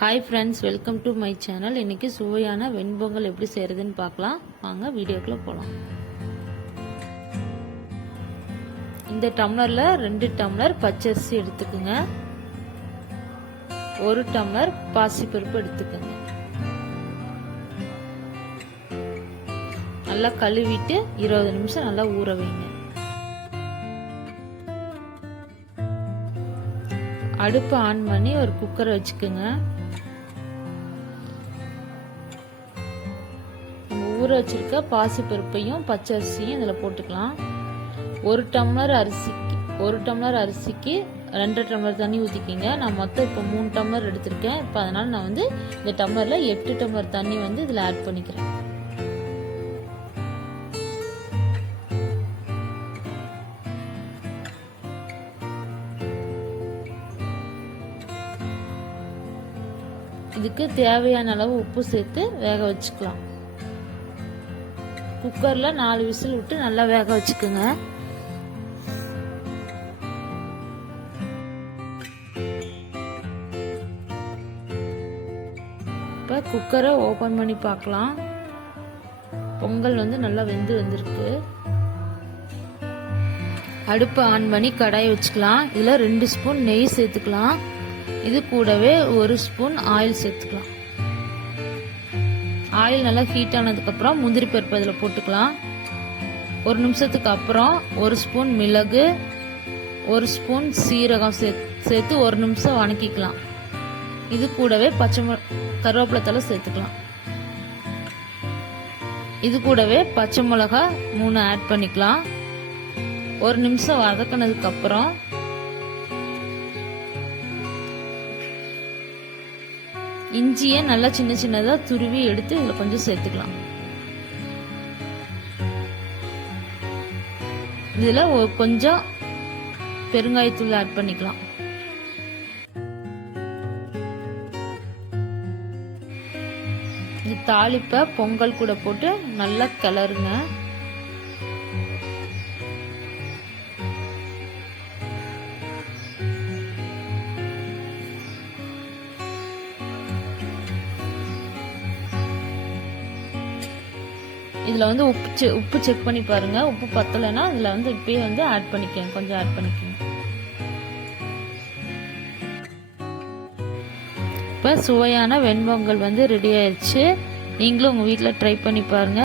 Hi friends, welcome to my channel. இன்னைக்கு சுவையான வெண்பொங்கல் எப்படி செய்யறதுன்னு பார்க்கலாம். வாங்க வீடியோக்குள்ள போகலாம். இந்த டம்ளர்ல 2 டம்ளர் பச்சரிசி எடுத்துக்கோங்க. 1 டம்ளர் பாசிப்பருப்பு எடுத்துக்கோங்க. நல்லா கழுவிட்டு 20 நிமிஷம் நல்லா ஊற வைங்க. அடுப்பு ஆன் பண்ணி ஒரு குக்கரை வச்சுக்கோங்க. ஊற வச்சிருக்க பாசிப்பருப்பையும் பச்சரிசியும் இதில் போட்டுக்கலாம். 1 டம்ளர் அரிசிக்கு 2 டம்ளர் தண்ணி ஊற்றிக்கிங்க. நான் மொத்தம் இப்போ 3 டம்ளர் எடுத்திருக்கேன். இப்போ அதனால் நான் இந்த டம்ளரில் 8 டம்ளர் தண்ணி இதில் ஆட் பண்ணிக்கிறேன். இதுக்கு தேவையான அளவு உப்பு சேர்த்து வேக வச்சுக்கலாம். குக்கர்ல 4 விசில் விட்டு நல்லா வேக வச்சுக்கோங்க. இப்ப குக்கரை ஓபன் பண்ணி பார்க்கலாம். பொங்கல் நல்லா வெந்து வந்திருக்கு. அடுப்பு ஆன் பண்ணி கடாயை வச்சுக்கலாம். இதுல 2 ஸ்பூன் நெய் சேர்த்துக்கலாம். இது கூடவே 1 ஸ்பூன் ஆயில் சேர்த்துக்கலாம். ஆயில் நல்லா ஹீட் ஆனதுக்கு அப்புறம் முந்திரி பருப்பு அதில் போட்டுக்கலாம். 1 நிமிஷத்துக்கு அப்புறம் 1 ஸ்பூன் மிளகு, 1 ஸ்பூன் சீரகம் சேர்த்து 1 நிமிஷம் வணக்கிக்கலாம். இது கூடவே கருவேப்பிலை தழை சேர்த்துக்கலாம். இது கூடவே பச்சை மிளகா 3 ஆட் பண்ணிக்கலாம். 1 நிமிஷம் வதக்கினதுக்கு அப்புறம் இஞ்சியை நல்லா சின்ன சின்னதா துருவி எடுத்து இதுல கொஞ்சம் சேர்த்துக்கலாம். இதுல கொஞ்சம் பெருங்காயத்தூள் ஆட் பண்ணிக்கலாம். இது தாளிப்ப பொங்கல் கூட போட்டு நல்லா கிளறுங்க. இதுல உப்பு செக் பண்ணி பாருங்க. உப்பு பத்தலைன்னா இதுல இப்பயே ஆட் பண்ணிக்கோங்க. கொஞ்சம் ஆட் பண்ணிக்கோங்க. இப்ப சுவையான வெண்பொங்கல் ரெடி ஆயிடுச்சு. நீங்களும் உங்க வீட்டுல ட்ரை பண்ணி பாருங்க.